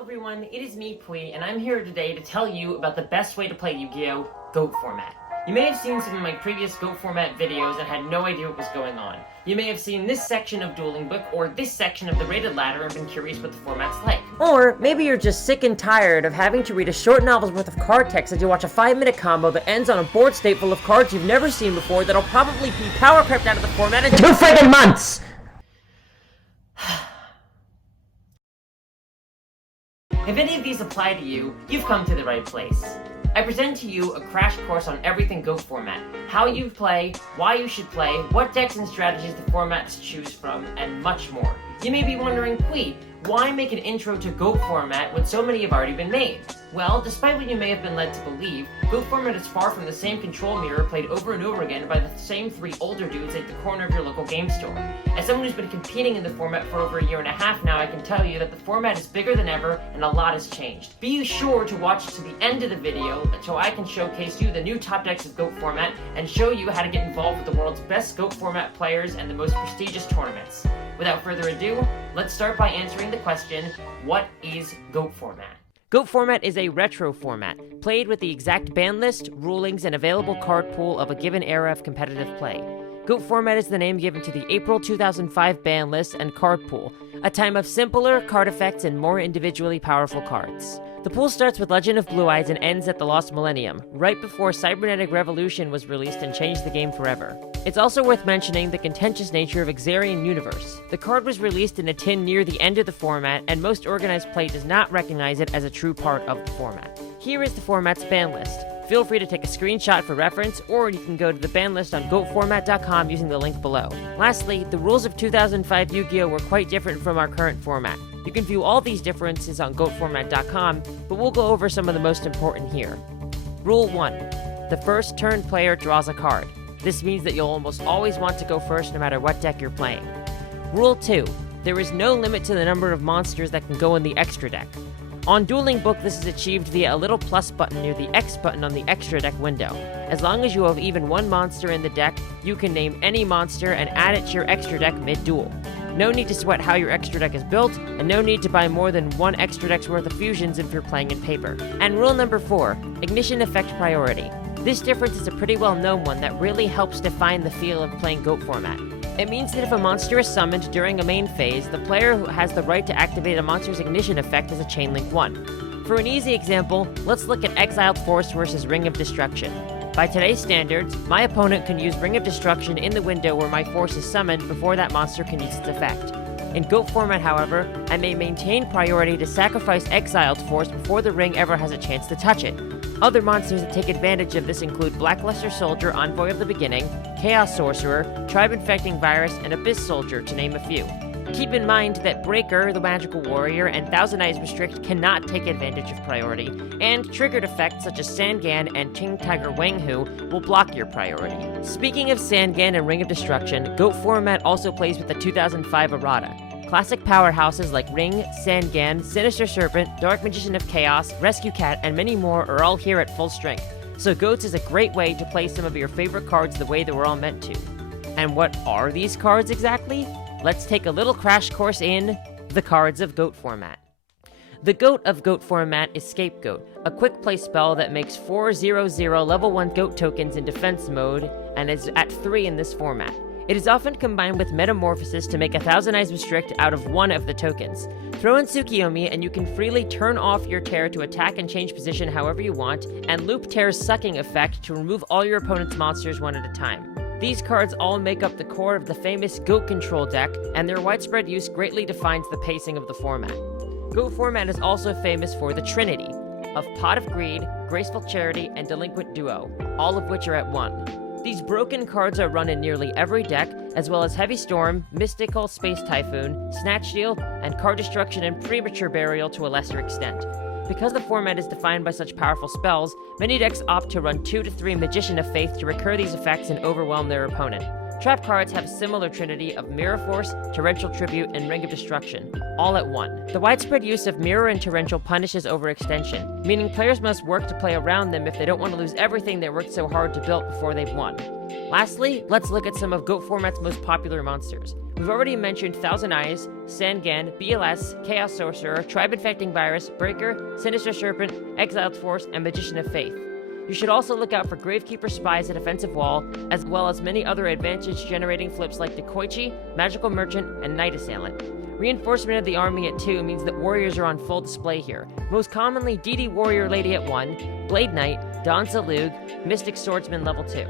Hello everyone, it is me, Pui, and I'm here today to tell you about the best way to play Yu-Gi-Oh! GOAT format. You may have seen some of my previous GOAT format videos and had no idea what was going on. You may have seen this section of Dueling Book or this section of the Rated Ladder and been curious what the format's like. Or maybe you're just sick and tired of having to read a short novel's worth of card text as you watch a 5-minute combo that ends on a board state full of cards you've never seen before that'll probably be power crept out of the format in 2 friggin' months! If any of these apply to you, you've come to the right place. I present to you a crash course on everything GOAT format, how you play, why you should play, what decks and strategies the format to choose from, and much more. You may be wondering, Pui, why make an intro to GOAT format when so many have already been made? Well, despite what you may have been led to believe, GOAT format is far from the same control mirror played over and over again by the same 3 older dudes at the corner of your local game store. As someone who's been competing in the format for over a year and a half now, I can tell you that the format is bigger than ever and a lot has changed. Be sure to watch to the end of the video so I can showcase you the new top decks of GOAT format and show you how to get involved with the world's best GOAT format players and the most prestigious tournaments. Without further ado, let's start by answering the question, what is GOAT format? GOAT format is a retro format, played with the exact ban list, rulings, and available card pool of a given era of competitive play. GOAT format is the name given to the April 2005 ban list and card pool, a time of simpler card effects and more individually powerful cards. The pool starts with Legend of Blue Eyes and ends at the Lost Millennium, right before Cybernetic Revolution was released and changed the game forever. It's also worth mentioning the contentious nature of Xarian Universe. The card was released in a tin near the end of the format, and most organized play does not recognize it as a true part of the format. Here is the format's ban list. Feel free to take a screenshot for reference, or you can go to the ban list on GOATformat.com using the link below. Lastly, the rules of 2005 Yu-Gi-Oh! Were quite different from our current format. You can view all these differences on GOATformat.com, but we'll go over some of the most important here. Rule 1. The first turn player draws a card. This means that you'll almost always want to go first no matter what deck you're playing. Rule 2. There is no limit to the number of monsters that can go in the extra deck. On Dueling Book, this is achieved via a little plus button near the X button on the extra deck window. As long as you have even one monster in the deck, you can name any monster and add it to your extra deck mid-duel. No need to sweat how your extra deck is built, and no need to buy more than one extra deck's worth of fusions if you're playing in paper. And rule number 4, Ignition Effect Priority. This difference is a pretty well-known one that really helps define the feel of playing GOAT format. It means that if a monster is summoned during a main phase, the player who has the right to activate a monster's ignition effect is a Chain Link 1. For an easy example, let's look at Exiled Force versus Ring of Destruction. By today's standards, my opponent can use Ring of Destruction in the window where my force is summoned before that monster can use its effect. In GOAT format, however, I may maintain priority to sacrifice Exiled Force before the ring ever has a chance to touch it. Other monsters that take advantage of this include Blackluster Soldier, Envoy of the Beginning, Chaos Sorcerer, Tribe Infecting Virus, and Abyss Soldier, to name a few. Keep in mind that Breaker, the Magical Warrior, and Thousand Eyes Restrict cannot take advantage of priority, and triggered effects such as Sangan and King Tiger Wanghu will block your priority. Speaking of Sangan and Ring of Destruction, GOAT format also plays with the 2005 errata. Classic powerhouses like Ring, Sangan, Sinister Serpent, Dark Magician of Chaos, Rescue Cat, and many more are all here at full strength, so GOATs is a great way to play some of your favorite cards the way they were all meant to. And what are these cards exactly? Let's take a little crash course in the cards of GOAT format. The GOAT of GOAT format is Scapegoat, a quick play spell that makes 4/0/0 level 1 GOAT tokens in defense mode and is at 3 in this format. It is often combined with Metamorphosis to make a Thousand Eyes Restrict out of one of the tokens. Throw in Tsukiyomi and you can freely turn off your Tear to attack and change position however you want, and loop Tear's Sucking effect to remove all your opponent's monsters one at a time. These cards all make up the core of the famous GOAT control deck, and their widespread use greatly defines the pacing of the format. GOAT format is also famous for the Trinity of Pot of Greed, Graceful Charity, and Delinquent Duo, all of which are at 1. These broken cards are run in nearly every deck, as well as Heavy Storm, Mystical Space Typhoon, Snatch Steal, and Card Destruction and Premature Burial to a lesser extent. Because the format is defined by such powerful spells, many decks opt to run 2 to 3 Magician of Faith to recur these effects and overwhelm their opponent. Trap cards have a similar trinity of Mirror Force, Torrential Tribute, and Ring of Destruction, all at 1. The widespread use of Mirror and Torrential punishes overextension, meaning players must work to play around them if they don't want to lose everything they worked so hard to build before they've won. Lastly, let's look at some of GOAT format's most popular monsters. We've already mentioned Thousand Eyes, Sangan, BLS, Chaos Sorcerer, Tribe Infecting Virus, Breaker, Sinister Serpent, Exiled Force, and Magician of Faith. You should also look out for Gravekeeper Spies at Offensive Wall, as well as many other advantage-generating flips like Dekoichi, Magical Merchant, and Night Assailant. Reinforcement of the army at 2 means that warriors are on full display here. Most commonly DD Warrior Lady at 1, Blade Knight, Don Zalug, Mystic Swordsman level 2.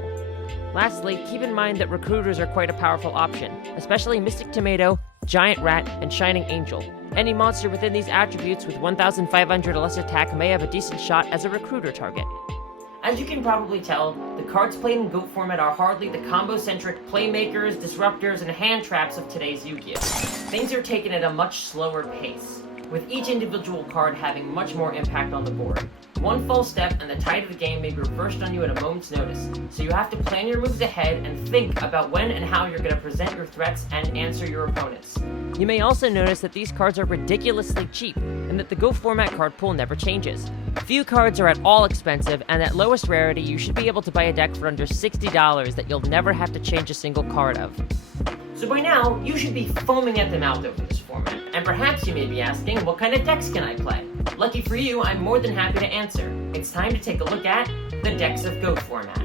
Lastly, keep in mind that recruiters are quite a powerful option, especially Mystic Tomato, Giant Rat, and Shining Angel. Any monster within these attributes with 1,500 or less attack may have a decent shot as a recruiter target. As you can probably tell, the cards played in GOAT format are hardly the combo-centric playmakers, disruptors, and hand traps of today's Yu-Gi-Oh! Things are taken at a much slower pace, with each individual card having much more impact on the board. One false step and the tide of the game may be reversed on you at a moment's notice, so you have to plan your moves ahead and think about when and how you're going to present your threats and answer your opponents. You may also notice that these cards are ridiculously cheap, and that the GO format card pool never changes. Few cards are at all expensive, and at lowest rarity, you should be able to buy a deck for under $60 that you'll never have to change a single card of. So by now, you should be foaming at the mouth over this format, and perhaps you may be asking, what kind of decks can I play? Lucky for you, I'm more than happy to answer. It's time to take a look at the decks of GOAT format.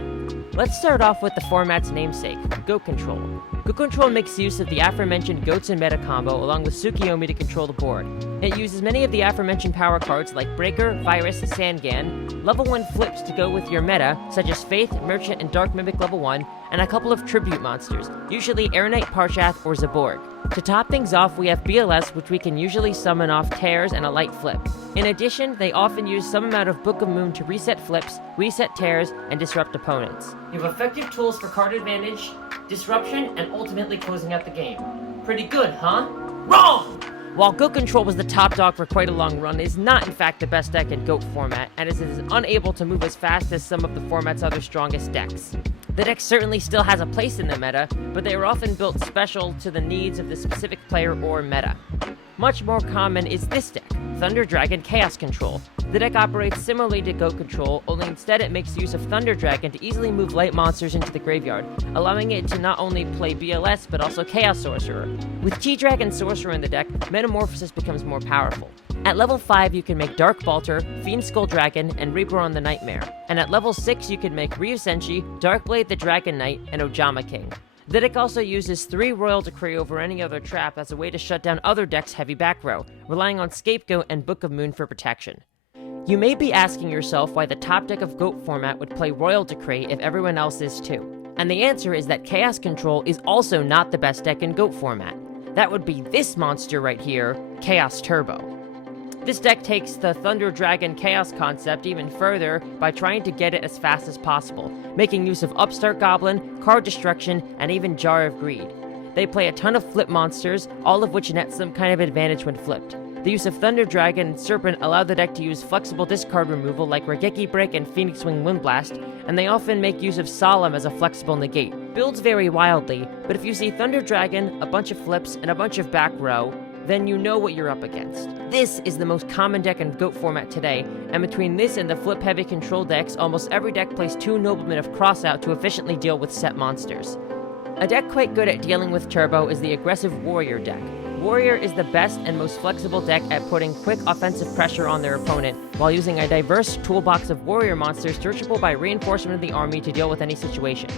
Let's start off with the format's namesake, GOAT Control. GOAT Control makes use of the aforementioned Goats and Meta combo along with Tsukiyomi to control the board. It uses many of the aforementioned power cards like Breaker, Virus, Sangan, level 1 flips to go with your meta, such as Faith, Merchant, and Dark Mimic level 1, and a couple of tribute monsters, usually Air Knight, Parshath, or Zaborg. To top things off, we have BLS, which we can usually summon off Tears and a light flip. In addition, they often use some amount of Book of Moon to reset flips, reset Tears, and disrupt opponents. You have effective tools for card advantage, disruption, and ultimately closing out the game. Pretty good, huh? Wrong! While GOAT Control was the top dog for quite a long run, it is not in fact the best deck in GOAT format, and it is unable to move as fast as some of the format's other strongest decks. The deck certainly still has a place in the meta, but they are often built special to the needs of the specific player or meta. Much more common is this deck, Thunder Dragon Chaos Control. The deck operates similarly to GOAT Control, only instead it makes use of Thunder Dragon to easily move light monsters into the graveyard, allowing it to not only play BLS but also Chaos Sorcerer. With T-Dragon Sorcerer in the deck, Metamorphosis becomes more powerful. At level 5 you can make Dark Balter, Fiend Skull Dragon, and Reborn the Nightmare. And at level 6 you can make Ryu Senshi, Darkblade the Dragon Knight, and Ojama King. The deck also uses 3 Royal Decree over any other trap as a way to shut down other decks' heavy back row, relying on Scapegoat and Book of Moon for protection. You may be asking yourself why the top deck of GOAT format would play Royal Decree if everyone else is too. And the answer is that Chaos Control is also not the best deck in GOAT format. That would be this monster right here, Chaos Turbo. This deck takes the Thunder Dragon Chaos concept even further by trying to get it as fast as possible, making use of Upstart Goblin, Card Destruction, and even Jar of Greed. They play a ton of flip monsters, all of which net some kind of advantage when flipped. The use of Thunder Dragon and Serpent allow the deck to use flexible discard removal like Regeki Break and Phoenix Wing Windblast, and they often make use of Solemn as a flexible negate. Builds vary wildly, but if you see Thunder Dragon, a bunch of flips, and a bunch of back row, then you know what you're up against. This is the most common deck in GOAT format today, and between this and the flip-heavy control decks, almost every deck plays 2 Noblemen of Crossout to efficiently deal with set monsters. A deck quite good at dealing with Turbo is the aggressive Warrior deck. Warrior is the best and most flexible deck at putting quick offensive pressure on their opponent, while using a diverse toolbox of Warrior monsters searchable by reinforcement of the army to deal with any situation.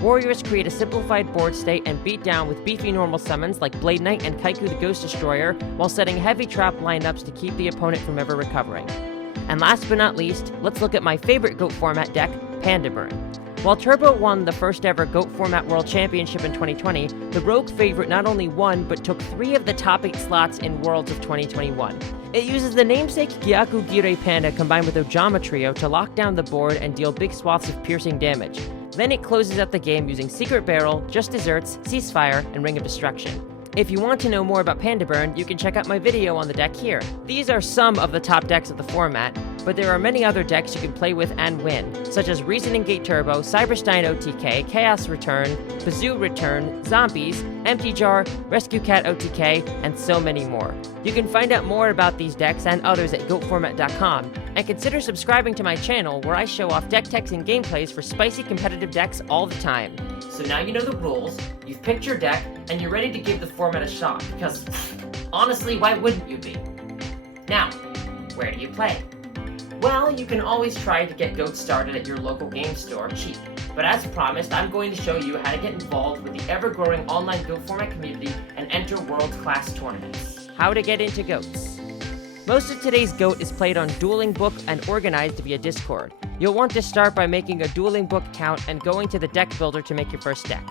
Warriors create a simplified board state and beat down with beefy normal summons like Blade Knight and Kaiku the Ghost Destroyer, while setting heavy trap lineups to keep the opponent from ever recovering. And last but not least, let's look at my favorite GOAT format deck, Panda Burn. While Turbo won the first ever GOAT Format World Championship in 2020, the Rogue favorite not only won, but took 3 of the top 8 slots in Worlds of 2021. It uses the namesake Gyaku Girei Panda combined with Ojama Trio to lock down the board and deal big swaths of piercing damage. Then it closes out the game using Secret Barrel, Just Desserts, Ceasefire, and Ring of Destruction. If you want to know more about Panda Burn, you can check out my video on the deck here. These are some of the top decks of the format, but there are many other decks you can play with and win, such as Reasoning Gate Turbo, Cyberstein OTK, Chaos Return, Bazoo Return, Zombies, Empty Jar, Rescue Cat OTK, and so many more. You can find out more about these decks and others at goatformat.com, and consider subscribing to my channel where I show off deck techs and gameplays for spicy competitive decks all the time. So now you know the rules, you've picked your deck, and you're ready to give the format a shot, because honestly, why wouldn't you be? Now, where do you play? Well, you can always try to get GOAT started at your local game store cheap, but as promised, I'm going to show you how to get involved with the ever-growing online GOAT format community and enter world-class tournaments. How to get into GOATs. Most of today's GOAT is played on Dueling Book and organized via Discord. You'll want to start by making a Dueling Book account and going to the deck builder to make your first deck.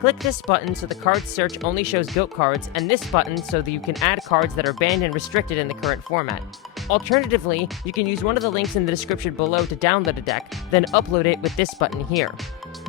Click this button so the card search only shows GOAT cards, and this button so that you can add cards that are banned and restricted in the current format. Alternatively, you can use one of the links in the description below to download a deck, then upload it with this button here.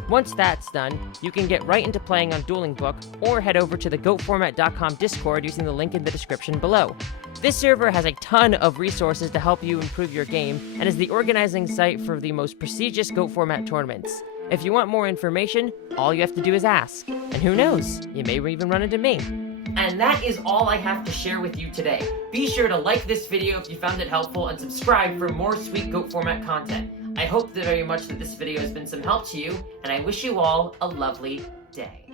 Once that's done, you can get right into playing on Dueling Book, or head over to the goatformat.com Discord using the link in the description below. This server has a ton of resources to help you improve your game, and is the organizing site for the most prestigious GOAT format tournaments. If you want more information, all you have to do is ask. And who knows, you may even run into me. And that is all I have to share with you today. Be sure to like this video if you found it helpful and subscribe for more sweet GOAT format content. I hope very much that this video has been some help to you, and I wish you all a lovely day.